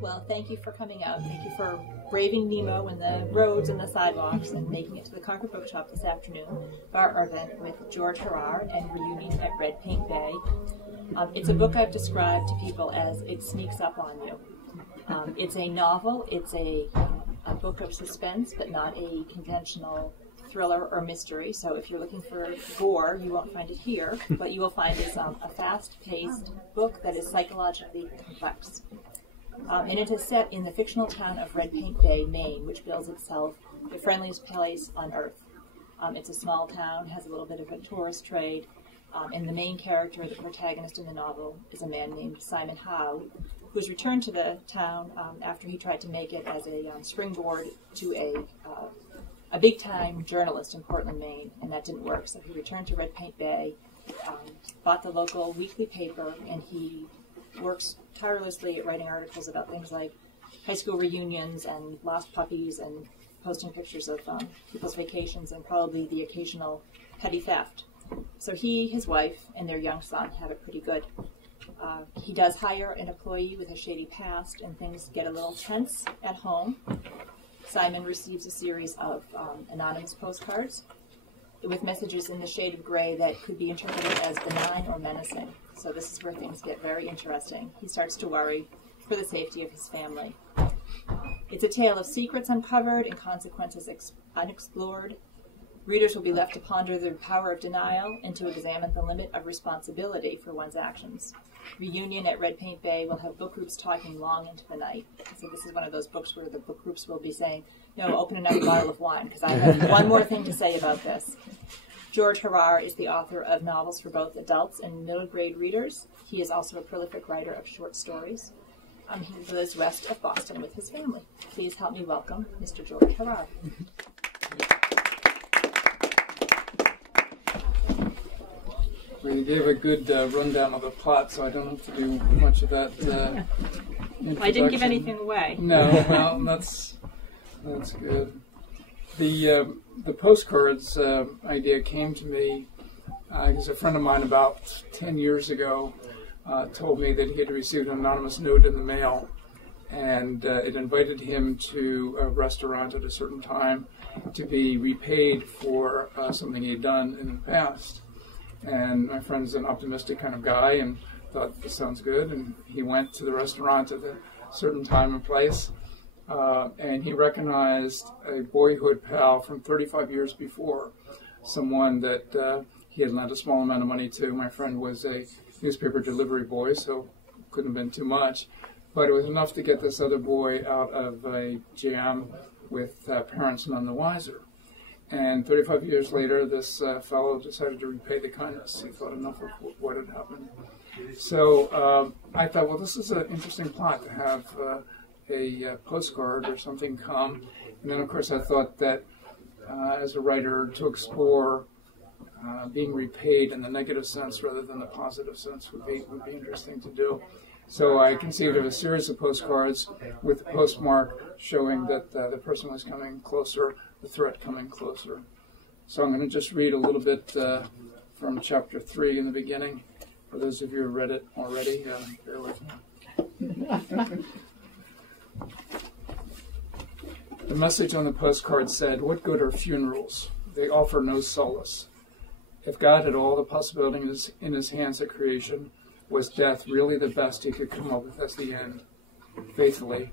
Well, thank you for coming out. Thank you for braving Nemo and the roads and the sidewalks and making it to the Concord Bookshop this afternoon for our event with George Harrar and Reunion at Red Paint Bay. It's a book I've described to people as it sneaks up on you. It's a novel. It's a book of suspense, but not a conventional thriller or mystery. So if you're looking for gore, you won't find it here. What you will find is a fast-paced book that is psychologically complex. And it is set in the fictional town of Red Paint Bay, Maine, which bills itself the friendliest place on earth. It's a small town, has a little bit of a tourist trade, and the main character, the protagonist in the novel, is a man named Simon Howe, who's returned to the town after he tried to make it as a springboard to a big-time journalist in Portland, Maine, and that didn't work. So he returned to Red Paint Bay, bought the local weekly paper, and he works tirelessly at writing articles about things like high school reunions and lost puppies and posting pictures of people's vacations and probably the occasional petty theft. So he, his wife, and their young son have it pretty good. He does hire an employee with a shady past, and things get a little tense at home. Simon receives a series of anonymous postcards with messages in the shade of gray that could be interpreted as benign or menacing. So this is where things get very interesting. He starts to worry for the safety of his family. It's a tale of secrets uncovered and consequences unexplored. Readers will be left to ponder the power of denial and to examine the limit of responsibility for one's actions. Reunion at Red Paint Bay will have book groups talking long into the night. So this is one of those books where the book groups will be saying, no, open another bottle of wine, because I have one more thing to say about this. George Harrar is the author of novels for both adults and middle grade readers. He is also a prolific writer of short stories. He lives west of Boston with his family. Please help me welcome Mr. George Harrar. Well, you gave a good rundown of the plot, so I don't have to do much of that introduction. I didn't give anything away. No, well, that's good. The postcards idea came to me because a friend of mine about 10 years ago told me that he had received an anonymous note in the mail, and it invited him to a restaurant at a certain time to be repaid for something he had done in the past. And my friend's an optimistic kind of guy and thought, this sounds good, and he went to the restaurant at a certain time and place. And he recognized a boyhood pal from 35 years before, someone that he had lent a small amount of money to. My friend was a newspaper delivery boy, so couldn't have been too much. But it was enough to get this other boy out of a jam with parents none the wiser. And 35 years later, this fellow decided to repay the kindness. He thought enough of what had happened. So I thought, well, this is an interesting plot to have a postcard or something come. And then, of course, I thought that as a writer, to explore being repaid in the negative sense rather than the positive sense would be interesting to do. So I conceived of a series of postcards with a postmark showing that the person was coming closer, the threat coming closer. So I'm going to just read a little bit from chapter 3 in the beginning. For those of you who read it already, bear with me. The message on the postcard said, "What good are funerals? They offer no solace. If God had all the possibilities in his hands at creation, was death really the best he could come up with as the end? Faithfully."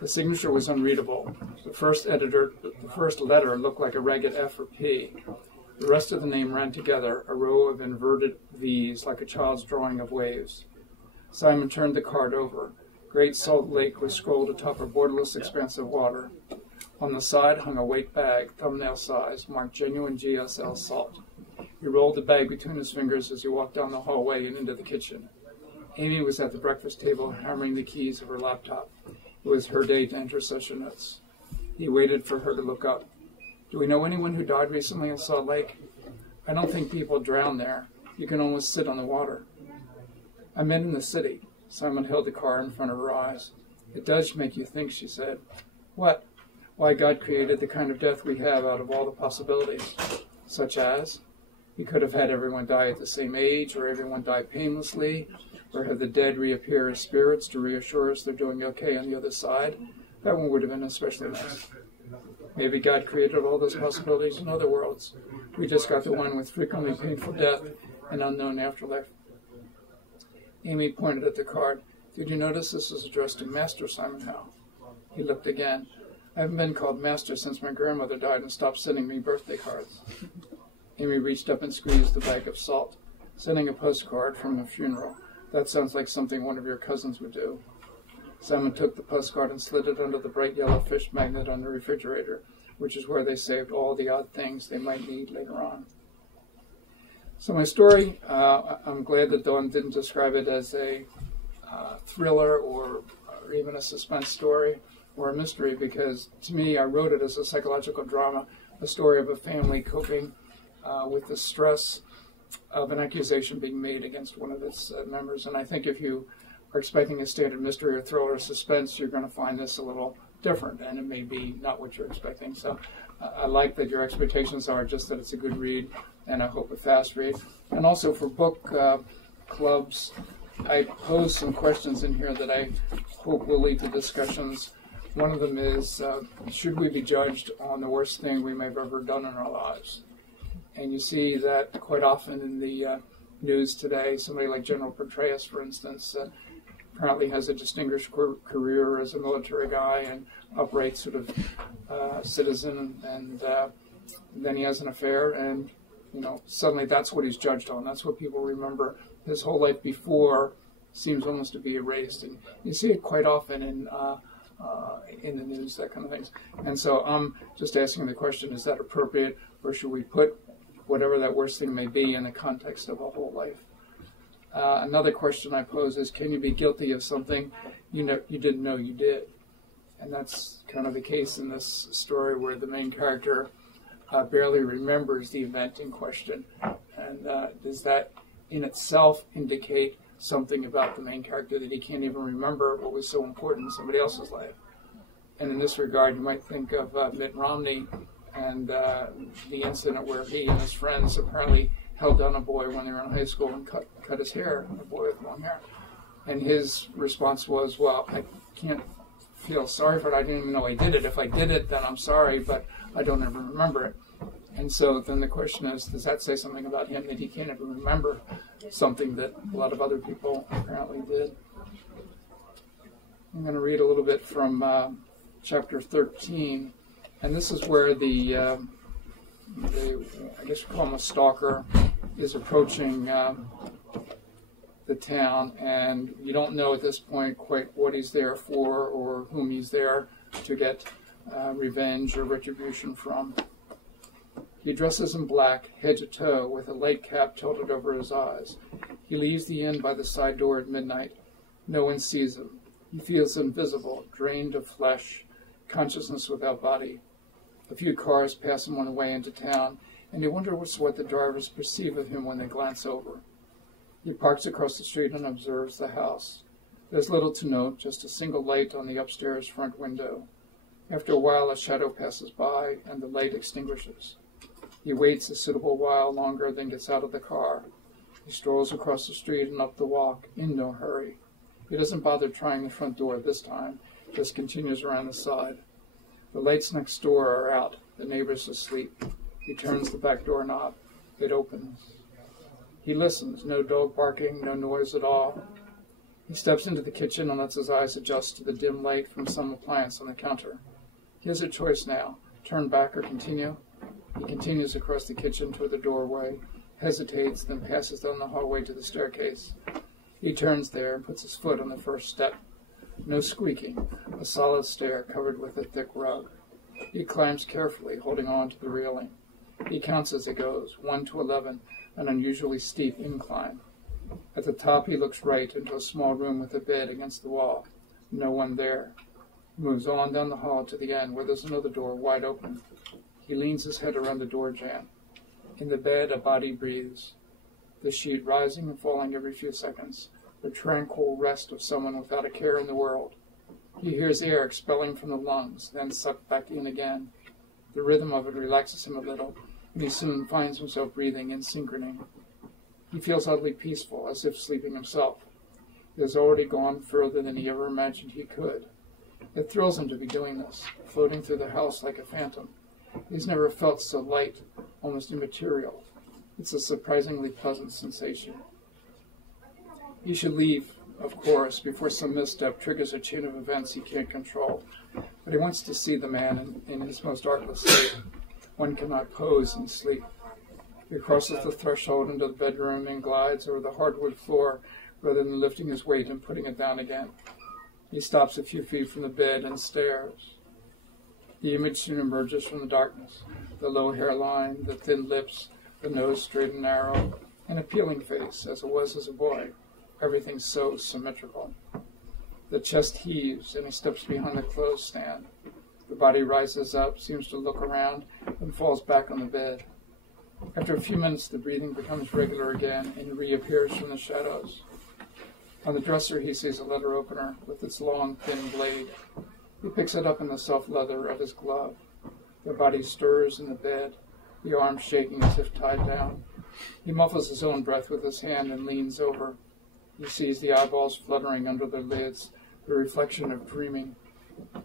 The signature was unreadable. The first letter looked like a ragged F or P. The rest of the name ran together, a row of inverted V's like a child's drawing of waves. Simon turned the card over. Great Salt Lake was scrolled atop a borderless expanse of water. On the side hung a weight bag, thumbnail size, marked genuine GSL salt. He rolled the bag between his fingers as he walked down the hallway and into the kitchen. Amy was at the breakfast table hammering the keys of her laptop. It was her day to enter session notes. He waited for her to look up. "Do we know anyone who died recently in Salt Lake?" "I don't think people drown there. You can almost sit on the water." "I meant in the city." Simon held the card in front of her eyes. "It does make you think," she said. "What?" "Why God created the kind of death we have out of all the possibilities." "Such as?" He could have had everyone die at the same age, or everyone die painlessly, or have the dead reappear as spirits to reassure us they're doing okay on the other side. That one would have been especially nice. Maybe God created all those possibilities in other worlds. We just got the one with frequently painful death and unknown afterlife. Amy pointed at the card. Did you notice this is addressed to Master Simon Howe? He looked again. I haven't been called Master since my grandmother died and stopped sending me birthday cards. Amy reached up and squeezed the bag of salt. Sending a postcard from a funeral. That sounds like something one of your cousins would do. Simon took the postcard and slid it under the bright yellow fish magnet on the refrigerator, which is where they saved all the odd things they might need later on. So my story, I'm glad that Dawn didn't describe it as a thriller or even a suspense story or a mystery, because to me I wrote it as a psychological drama, a story of a family coping with the stress of an accusation being made against one of its members. And I think if you are expecting a standard mystery or thriller or suspense, you're going to find this a little different, and it may be not what you're expecting. So I like that your expectations are just that it's a good read, and I hope a fast read. And also for book clubs, I pose some questions in here that I hope will lead to discussions. One of them is, should we be judged on the worst thing we may have ever done in our lives? And you see that quite often in the news today. Somebody like General Petraeus, for instance, apparently has a distinguished career as a military guy and upright sort of citizen, and then he has an affair, and suddenly that's what he's judged on. That's what people remember. His whole life before seems almost to be erased, and you see it quite often in the news, that kind of things. And so I'm just asking the question: is that appropriate, or should we put whatever that worst thing may be in the context of a whole life? Another question I pose is, can you be guilty of something you didn't know you did? And that's kind of the case in this story, where the main character barely remembers the event in question. And does that in itself indicate something about the main character, that he can't even remember what was so important in somebody else's life? And in this regard, you might think of Mitt Romney and the incident where he and his friends apparently held down a boy when they were in high school and cut his hair, a boy with long hair. And his response was, well, I can't feel sorry for it. I didn't even know I did it. If I did it, then I'm sorry, but I don't ever remember it. And so then the question is, does that say something about him, that he can't ever remember something that a lot of other people apparently did? I'm going to read a little bit from chapter 13. And this is where the I guess we call him a stalker, is approaching the town, and you don't know at this point quite what he's there for or whom he's there to get revenge or retribution from. He dresses in black, head to toe, with a light cap tilted over his eyes. He leaves the inn by the side door at midnight. No one sees him. He feels invisible, drained of flesh, consciousness without body. A few cars pass him on the way into town, and he wonders what the drivers perceive of him when they glance over. He parks across the street and observes the house. There's little to note, just a single light on the upstairs front window. After a while, a shadow passes by, and the light extinguishes. He waits a suitable while longer, then gets out of the car. He strolls across the street and up the walk, in no hurry. He doesn't bother trying the front door this time, just continues around the side. The lights next door are out. The neighbor's asleep. He turns the back door knob. It opens. He listens. No dog barking, no noise at all. He steps into the kitchen and lets his eyes adjust to the dim light from some appliance on the counter. He has a choice now: turn back or continue. He continues across the kitchen toward the doorway, hesitates, then passes down the hallway to the staircase. He turns there and puts his foot on the first step. No squeaking, a solid stair covered with a thick rug. He climbs carefully, holding on to the railing. He counts as he goes, 1 to 11, an unusually steep incline. At the top he looks right into a small room with a bed against the wall. No one there. He moves on down the hall to the end, where there's another door wide open. He leans his head around the door jamb. In the bed, a body breathes, the sheet rising and falling every few seconds, the tranquil rest of someone without a care in the world. He hears air expelling from the lungs, then sucked back in again. The rhythm of it relaxes him a little. and he soon finds himself breathing in synchrony. He feels oddly peaceful, as if sleeping himself. He has already gone further than he ever imagined he could. It thrills him to be doing this, floating through the house like a phantom. He's never felt so light, almost immaterial. It's a surprisingly pleasant sensation. He should leave, of course, before some misstep triggers a chain of events he can't control. But he wants to see the man in his most artless state. One cannot pose in sleep. He crosses the threshold into the bedroom and glides over the hardwood floor rather than lifting his weight and putting it down again. He stops a few feet from the bed and stares. The image soon emerges from the darkness. The low hairline, the thin lips, the nose straight and narrow, an appealing face, as it was as a boy. Everything so symmetrical. The chest heaves, and he steps behind the clothes stand. The body rises up, seems to look around, and falls back on the bed. After a few minutes, the breathing becomes regular again, and he reappears from the shadows. On the dresser, he sees a letter opener with its long, thin blade. He picks it up in the soft leather of his glove. The body stirs in the bed, the arms shaking as if tied down. He muffles his own breath with his hand and leans over. He sees the eyeballs fluttering under their lids, the reflection of dreaming.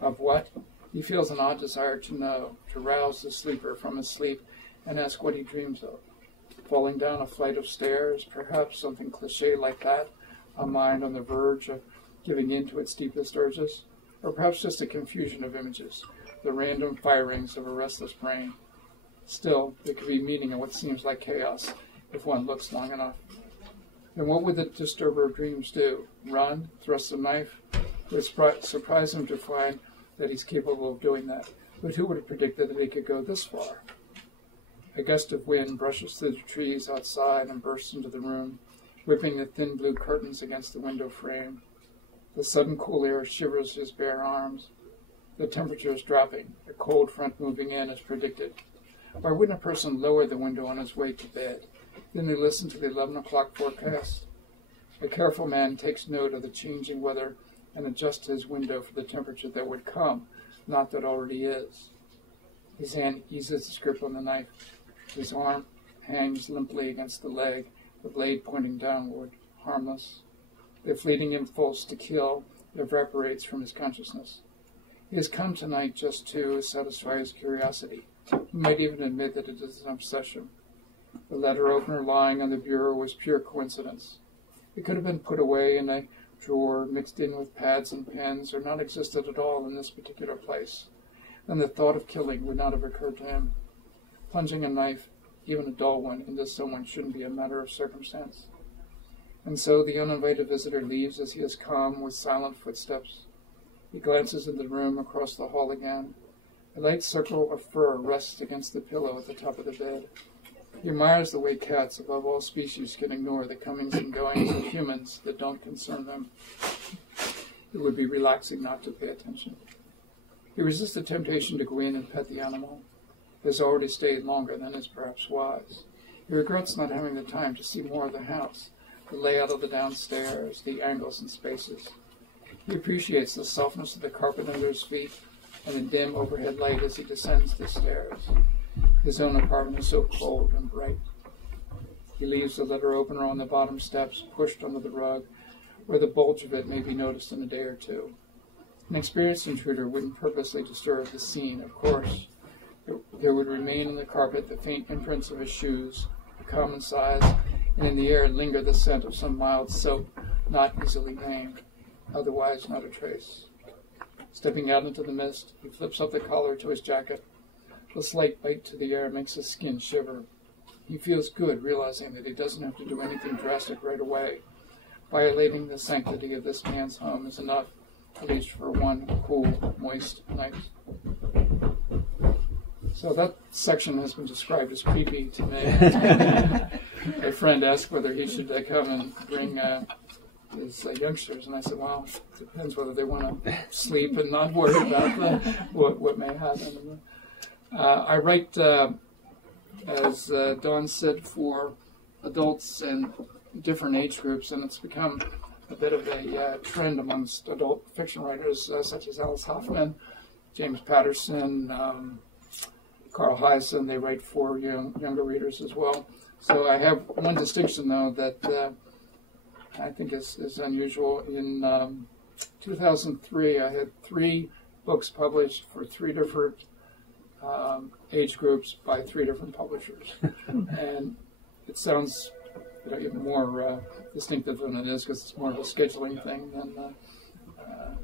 Of what? He feels an odd desire to know, to rouse the sleeper from his sleep and ask what he dreams of. Falling down a flight of stairs, perhaps something cliché like that, a mind on the verge of giving in to its deepest urges, or perhaps just a confusion of images, the random firings of a restless brain. Still, there could be meaning in what seems like chaos if one looks long enough. Then what would the disturber of dreams do? Run? Thrust a knife? It would surprise him to find that he's capable of doing that. But who would have predicted that he could go this far? A gust of wind brushes through the trees outside and bursts into the room, whipping the thin blue curtains against the window frame. The sudden cool air shivers his bare arms. The temperature is dropping, a cold front moving in as predicted. Why wouldn't a person lower the window on his way to bed? Then they listen to the 11 o'clock forecast. A careful man takes note of the changing weather and adjusts his window for the temperature that would come, not that already is. His hand eases its grip on the knife. His arm hangs limply against the leg, the blade pointing downward, harmless. The fleeting impulse to kill evaporates from his consciousness. He has come tonight just to satisfy his curiosity. He might even admit that it is an obsession. The letter opener lying on the bureau was pure coincidence. It could have been put away in a drawer, mixed in with pads and pens, or not existed at all in this particular place. Then the thought of killing would not have occurred to him. Plunging a knife, even a dull one, into someone shouldn't be a matter of circumstance. And so the uninvited visitor leaves as he is calm with silent footsteps. He glances in the room across the hall again. A light circle of fur rests against the pillow at the top of the bed. He admires the way cats, above all species, can ignore the comings and goings of humans that don't concern them. It would be relaxing not to pay attention. He resists the temptation to go in and pet the animal. He has already stayed longer than is perhaps wise. He regrets not having the time to see more of the house, the layout of the downstairs, the angles and spaces. He appreciates the softness of the carpet under his feet and the dim overhead light as he descends the stairs. His own apartment is so cold and bright. He leaves the letter opener on the bottom steps, pushed under the rug, where the bulge of it may be noticed in a day or two. An experienced intruder wouldn't purposely disturb the scene, of course. There would remain on the carpet the faint imprints of his shoes, a common size, and in the air linger the scent of some mild soap, not easily named, otherwise not a trace. Stepping out into the mist, he flips up the collar to his jacket. The slight bite to the air makes his skin shiver. He feels good, realizing that he doesn't have to do anything drastic right away. Violating the sanctity of this man's home is enough, at least for one cool, moist night. So that section has been described as creepy to me. My friend asked whether he should come and bring his youngsters, and I said, well, it depends whether they want to sleep and not worry about what may happen. I write, as Dawn said, for adults and different age groups, and it's become a bit of a trend amongst adult fiction writers such as Alice Hoffman, James Patterson, Carl Hyacin. They write for younger readers as well. So I have one distinction, though, that I think is unusual. In 2003, I had 3 books published for 3 different age groups by 3 different publishers. And it sounds even more distinctive than it is, because it's more of a scheduling thing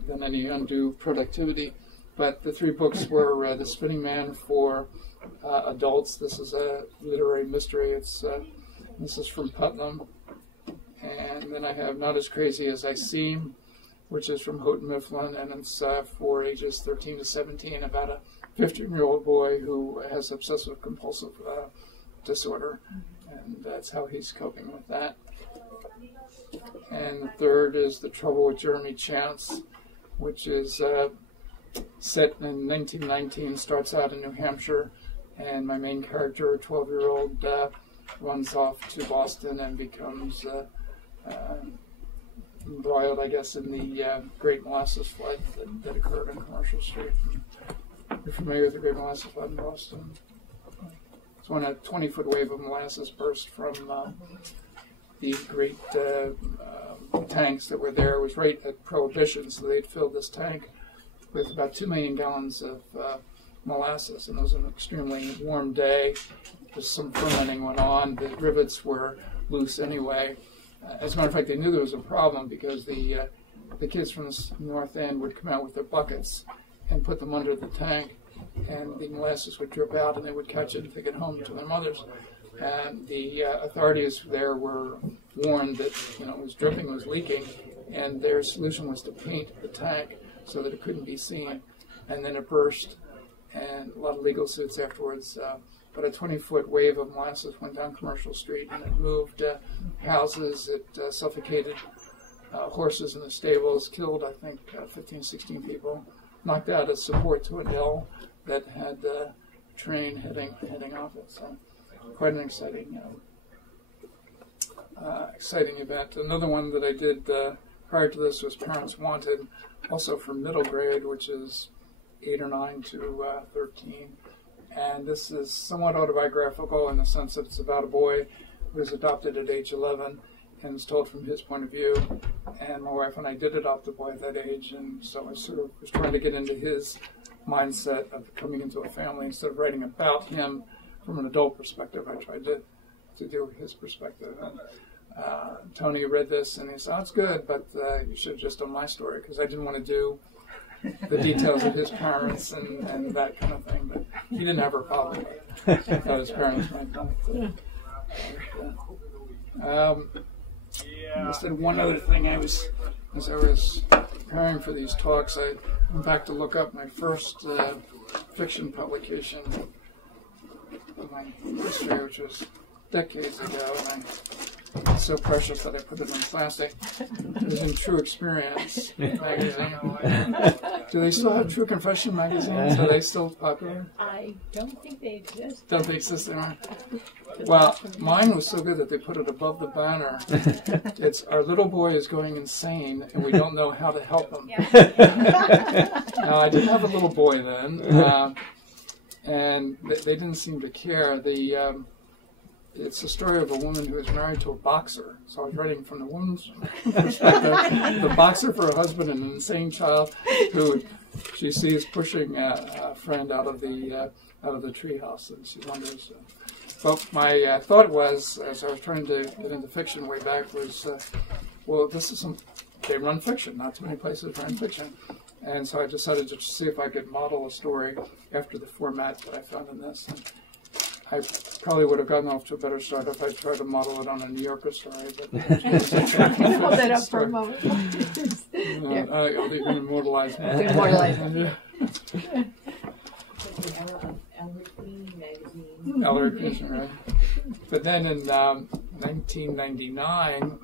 than any undue productivity. But the 3 books were The Spinning Man for adults. This is a literary mystery. This is from Putnam. And then I have Not As Crazy As I Seem, which is from Houghton Mifflin, and it's for ages 13 to 17, about a 15-year-old boy who has obsessive-compulsive disorder, and that's how he's coping with that. And the third is The Trouble with Jeremy Chance, which is set in 1919, starts out in New Hampshire, and my main character, a 12-year-old, runs off to Boston and becomes embroiled, I guess, in the Great Molasses Flood that occurred on Commercial Street. You're familiar with the Great Molasses Flood in Boston? It's when a 20-foot wave of molasses burst from the great tanks that were there. It was right at Prohibition, so they'd filled this tank with about 2 million gallons of molasses, and it was an extremely warm day. Just some fermenting went on. The rivets were loose anyway. As a matter of fact, they knew there was a problem because the kids from the north end would come out with their buckets and put them under the tank, and the molasses would drip out, and they would catch it and take it home to their mothers. And the authorities there were warned that it was dripping, it was leaking, and their solution was to paint the tank so that it couldn't be seen. And then it burst, and a lot of legal suits afterwards. But a 20-foot wave of molasses went down Commercial Street, and it moved houses, it suffocated horses in the stables, killed, I think, 15, 16 people, knocked out a support to a hill that had a train heading off it. So quite an exciting event. Another one that I did prior to this was Parents Wanted, also for middle grade, which is 8 or 9 to 13. And this is somewhat autobiographical in the sense that it's about a boy who was adopted at age 11 and is told from his point of view. And my wife and I did adopt a boy at that age, and so I sort of was trying to get into his mindset of coming into a family. Instead of writing about him from an adult perspective, I tried to do his perspective. And Tony read this, and he said, "Oh, it's good, but you should have just done my story," because I didn't want to do the details of his parents and that kind of thing. But he didn't have a problem with it. Thought his parents might not. I just did one other thing. As I was preparing for these talks, I went back to look up my first fiction publication of my history, which was decades ago, and it's so precious that I put it in plastic. It was in True Experience magazine. Do they still have True Confession magazines? Are they still popular? I don't think they exist. Don't they exist anymore? Well, mine was so good that they put it above the banner. It's "Our little boy is going insane, and we don't know how to help him." Now, I didn't have a little boy then, and they didn't seem to care. It's the story of a woman who is married to a boxer. So I was writing from the woman's perspective, the boxer for a husband and an insane child who she sees pushing a friend out of the treehouse, and she wonders. But my thought was, as I was trying to get into fiction way back, was, well, they run fiction. Not too many places run fiction. And so I decided to see if I could model a story after the format that I found in this. And I probably would have gotten off to a better start if I tried to model it on a New Yorker story. But hold that up for a moment. I'll even immortalize it. Ellery Queen, right? But then in 1999,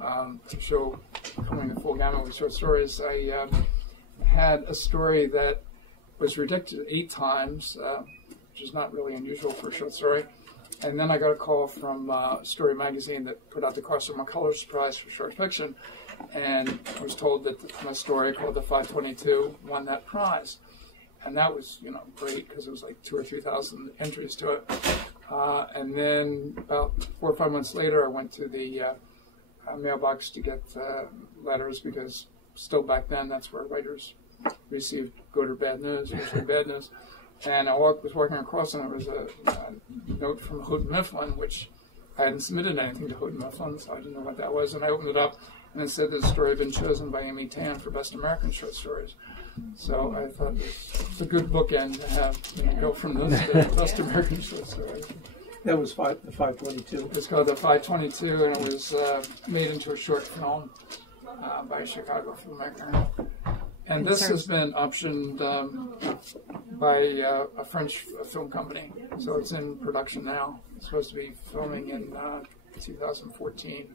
to show coming the full gamut with short stories, I had a story that was rejected 8 times, which is not really unusual for a short story. And then I got a call from Story Magazine that put out the Carson McCullers Prize for short fiction, and I was told that my story called The 522 won that prize. and that was, great because it was like 2,000 or 3,000 entries to it. And then about 4 or 5 months later, I went to the mailbox to get letters, because still back then that's where writers received good or bad news, usually bad news. And I was walking across, and there was a note from Houghton Mifflin, which I hadn't submitted anything to Houghton Mifflin, so I didn't know what that was. And I opened it up, and it said that the story had been chosen by Amy Tan for Best American Short Stories. So I thought it's a good bookend to have, go from this to Best American Short Stories. That was the 522. It's called the 522, and it was made into a short film by a Chicago filmmaker. And this has been optioned by a French film company, so it's in production now. It's supposed to be filming in 2014.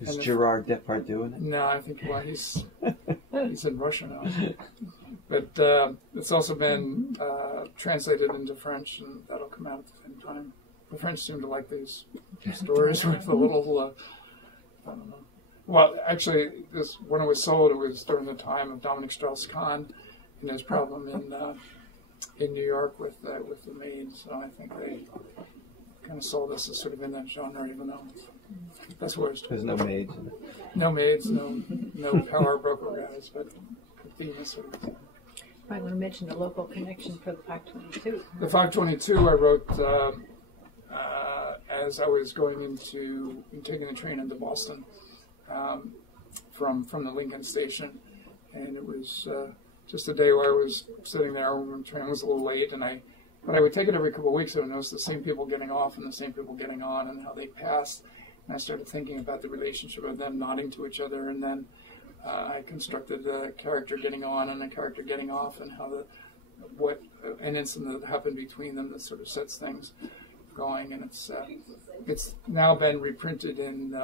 Is Gerard Depardieu doing it? No, I think he's in Russia now. But it's also been translated into French, and that'll come out at the same time. The French seem to like these stories with a little, I don't know. Well, actually, when it was sold, it was during the time of Dominic Strauss-Kahn and his problem in New York with the Maine. So I think they kind of sold us as sort of in that genre, even though that's where it's. There's no maids. No maids, no power broker guys, but the theme is sort of. I want to mention the local connection for the 522. The 522 I wrote as I was taking the train into Boston. From the Lincoln station, and it was just a day where I was sitting there when the train was a little late, but I would take it every couple of weeks, and I noticed the same people getting off and the same people getting on, and how they passed, and I started thinking about the relationship of them nodding to each other, and then I constructed a character getting on and a character getting off, and how an incident that happened between them that sort of sets things going, and it's now been reprinted in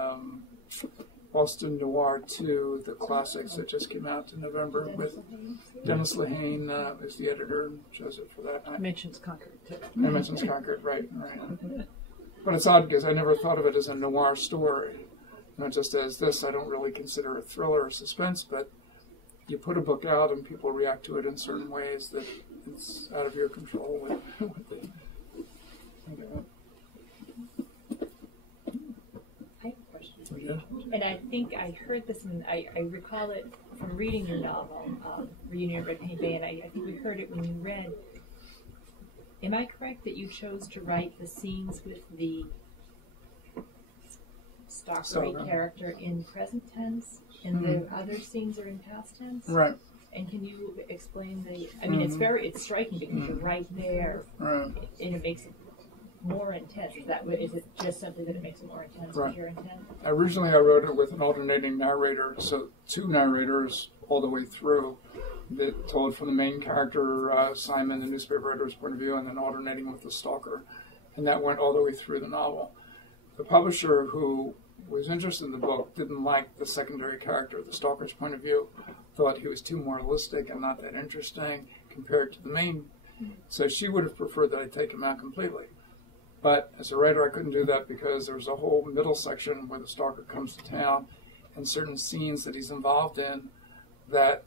Boston Noir 2, the classics that just came out in November, with Dennis Lehane as the editor and chose it for that. Mentions Concord, too. Mentions Concord, right. But it's odd because I never thought of it as a noir story. Not just as this, I don't really consider it thriller or suspense, but you put a book out and people react to it in certain ways that it's out of your control with what they think of it. And I think I heard this, and I recall it from reading your novel, Reunion at Red Paint Bay, and I think we heard it when you read. Am I correct that you chose to write the scenes with the stalker character in present tense, and the other scenes are in past tense? Right. And can you explain I mean, it's striking because you're right there, and it makes it more intense. Is it just simply that it makes it more intense with your intent? Originally, I wrote it with an alternating narrator, so two narrators all the way through that told from the main character, Simon, the newspaper editor's point of view, and then alternating with the stalker. And that went all the way through the novel. The publisher who was interested in the book didn't like the secondary character, the stalker's point of view, thought he was too moralistic and not that interesting compared to the main. So she would have preferred that I take him out completely. But as a writer, I couldn't do that because there was a whole middle section where the stalker comes to town and certain scenes that he's involved in that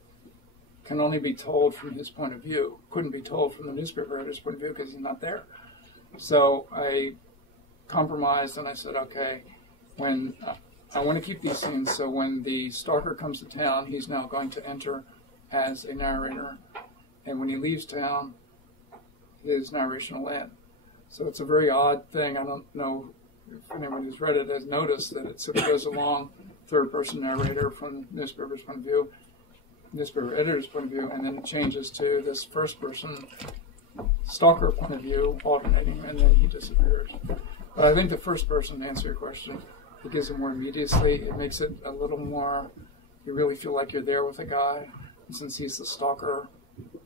can only be told from his point of view. Couldn't be told from the newspaper editor's point of view because he's not there. So I compromised and I said, okay, when I want to keep these scenes, so when the stalker comes to town, he's now going to enter as a narrator. And when he leaves town, his narration will end. So it's a very odd thing. I don't know if anyone who's read it has noticed that it sort of goes along third-person narrator from the newspaper's point of view, newspaper editor's point of view, and then it changes to this first-person stalker point of view, alternating, and then he disappears. But I think the first person, to answer your question, it gives it more immediacy. It makes it a little more, you really feel like you're there with a guy. And since he's the stalker,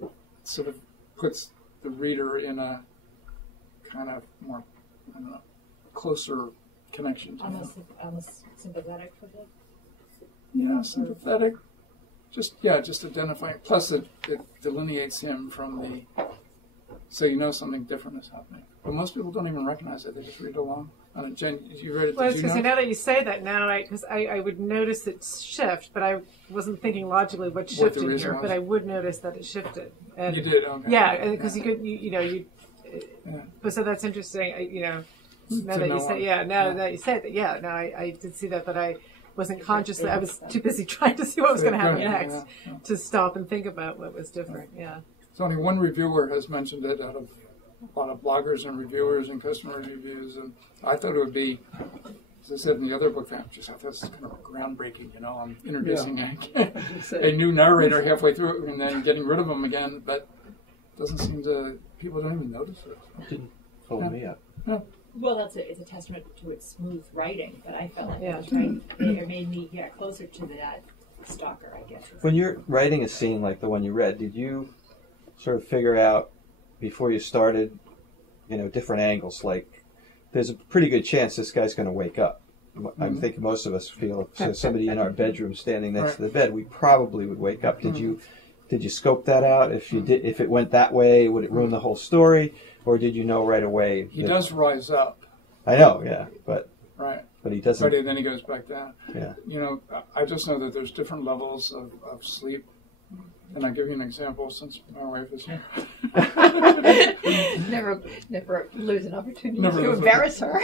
it sort of puts the reader in a kind of more, I don't know, closer connection to him. Almost sympathetic for him? Yeah, sympathetic. Just identifying. Plus, it delineates him from So you know something different is happening. But most people don't even recognize it. They just read along. Jen, you read it? Well, Did you know? now that you say that, because I would notice it shift, but I wasn't thinking logically what shifted here. Was. But I would notice that it shifted. And you did, okay. Yeah, because you could, But so that's interesting. Now that you say, that you say that, I did see that, but I wasn't consciously. I was too busy trying to see what was going to happen next to stop and think about what was different. Yeah. So only one reviewer has mentioned it out of a lot of bloggers and reviewers and customer reviews, and I thought it would be, as I said in the other book, I thought this is kind of groundbreaking. I'm introducing a new narrator halfway through and then getting rid of them again, but it doesn't seem to, people don't even notice it. Didn't follow me up. Yeah. Well, it's a testament to its smooth writing, but I felt like it was right. It made me get closer to that stalker, I guess. When you're writing a scene like the one you read, did you sort of figure out before you started, different angles? Like, there's a pretty good chance this guy's going to wake up. I'm thinking most of us feel if there's somebody in our bedroom standing next to the bed, we probably would wake up. Did you scope that out? If it went that way, would it ruin the whole story, or did you know right away? He does rise up. I know, but he doesn't. But then he goes back down. Yeah. I just know that there's different levels of sleep. And I'll give you an example since my wife is here. Never lose an opportunity to embarrass her.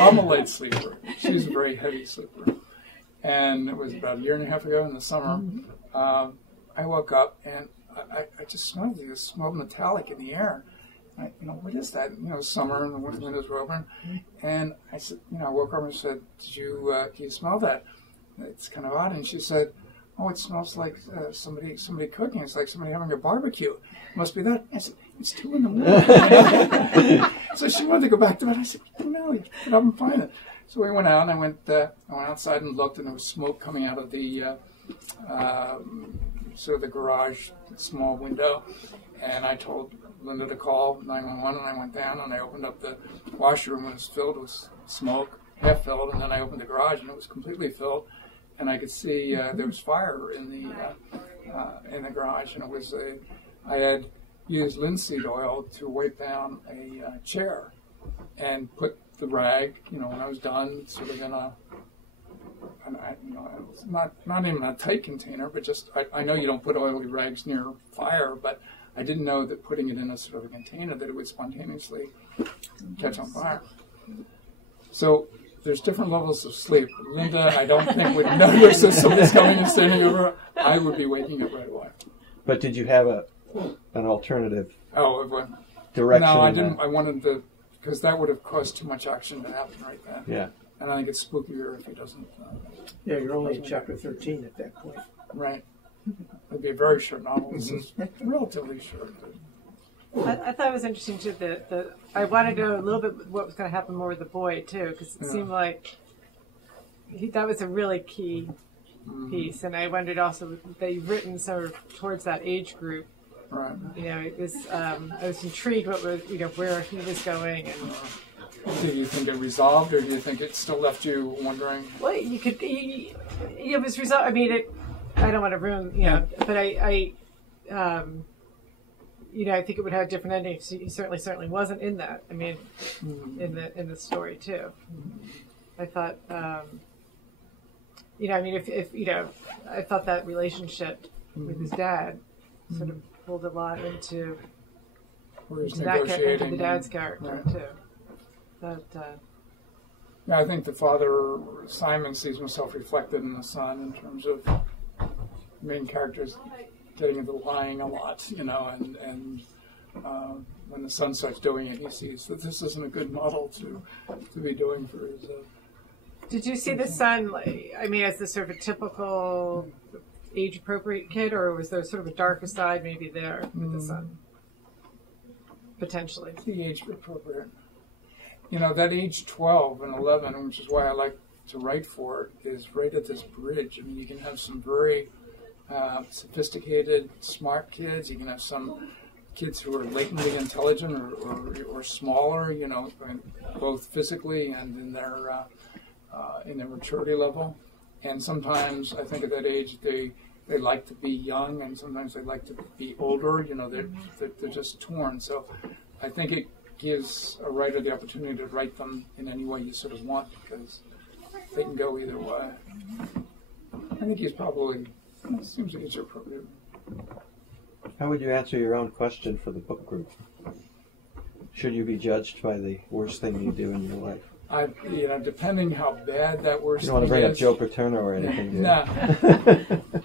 I'm a light sleeper. She's a very heavy sleeper. And it was about a year and a half ago in the summer. I woke up and I just smelled this. Smelled metallic in the air. What is that? Summer and the windows were open. And I said, I woke up and said, do you smell that? It's kind of odd. And she said, oh, it smells like somebody cooking. It's like somebody having a barbecue. Must be that. I said, it's 2 a.m. So she wanted to go back to bed. I said, no, but I'm fine. So we went out, and I went outside and looked, and there was smoke coming out of the sort of the garage, small window. And I told Linda to call 911, and I went down, and I opened up the washroom, and it was filled with smoke, half filled, and then I opened the garage, and it was completely filled. And I could see there was fire in the garage, and it was I had used linseed oil to wipe down a chair, and put the rag, when I was done, sort of in not even a tight container, but just I know you don't put oily rags near fire, but I didn't know that putting it in a sort of a container that it would spontaneously catch on fire. So. There's different levels of sleep. Linda, I don't think would notice if somebody's coming and standing over. I would be waking up right away. But did you have an alternative direction? No, I didn't. I wanted to, because that would have caused too much action to happen right then. Yeah. And I think it's spookier if he doesn't. You're only in chapter 13 at that point. Right. It'd be a very short novel. This is relatively short. I thought it was interesting too that I wanted to know a little bit what was going to happen more with the boy too, because it seemed like that was a really key piece, and I wondered also that you've written sort of towards that age group. Right. It was I was intrigued what was where he was going. And do you think it resolved, or do you think it still left you wondering? Well, it was resolved. I mean, I don't want to ruin but I I think it would have different endings. He certainly wasn't in that. I mean, in the story too. I thought, I thought that relationship with his dad sort of pulled a lot into the dad's character too. But I think the father, Simon, sees himself reflected in the son in terms of the main characters getting into lying a lot, and when the son starts doing it, he sees that this isn't a good model to be doing for his. Did you see the son, as the sort of a typical age-appropriate kid, or was there sort of a darker side maybe there with the son? Potentially. The age-appropriate. That age 12 and 11, which is why I like to write for it, is right at this bridge. I mean, you can have some very sophisticated, smart kids. You can have some kids who are latently intelligent or smaller, both physically and in their maturity level. And sometimes I think at that age they they like to be young, and sometimes they like to be older. You know, they're just torn. So I think it gives a writer the opportunity to write them in any way you sort of want, because they can go either way. I think he's probably, seems like he's appropriate. How would you answer your own question for the book group? Should you be judged by the worst thing you do in your life? You know, depending how bad that worst thing is. You don't want to bring up Joe Paterno or anything, do you? No.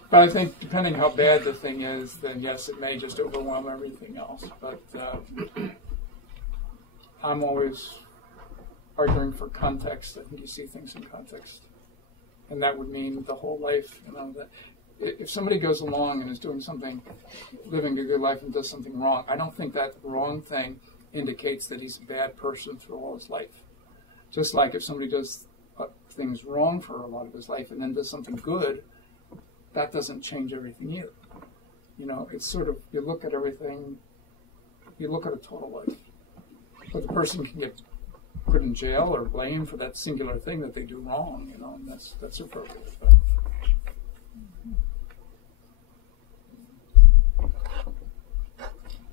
But I think depending how bad the thing is, then yes, it may just overwhelm everything else. But I'm always arguing for context. I think you see things in context. And that would mean the whole life. You know, that if somebody goes along and is doing something, living a good life and does something wrong, I don't think that wrong thing indicates that he's a bad person through all his life. Just like if somebody does things wrong for a lot of his life and then does something good, that doesn't change everything either. You know, it's sort of, you look at everything, you look at a total life. But the person can get put in jail or blamed for that singular thing that they do wrong, you know, and that's appropriate. But.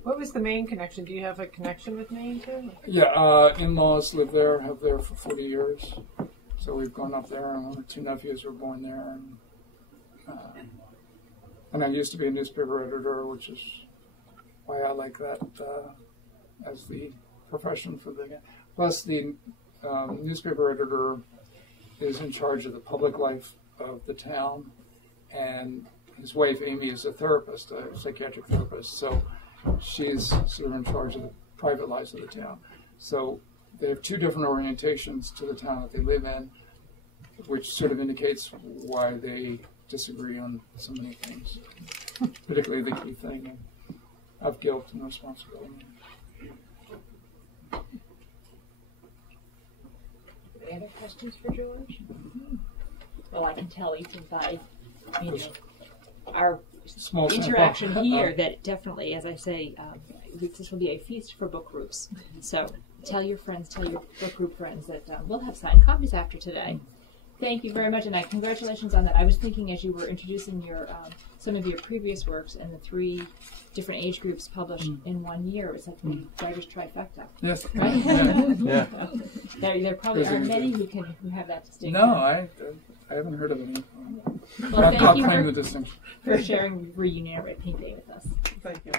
What was the Maine connection? Do you have a connection with Maine too? Yeah, in-laws live there, have there for 40 years. So we've gone up there, and our 2 nephews were born there. And I used to be a newspaper editor, which is why I like that as the profession for the. Plus, the newspaper editor is in charge of the public life of the town, and his wife Amy is a therapist, a psychiatric therapist. So she's sort of in charge of the private lives of the town. So they have 2 different orientations to the town that they live in, which sort of indicates why they disagree on so many things, particularly the key thing of guilt and responsibility. Any other questions for George? Well, I can tell you since our Small interaction here that definitely, as I say, this will be a feast for book groups. So tell your friends, tell your book group friends that we'll have signed copies after today. Thank you very much, and congratulations on that. I was thinking as you were introducing your some of your previous works and the 3 different age groups published in 1 year. It's like the writer's trifecta. Yes. Right? Yeah. There probably aren't many who have that distinction. No, I haven't heard of any. Well, thank you the distinction. for sharing Reunion at Red Paint Day with us. Thank you.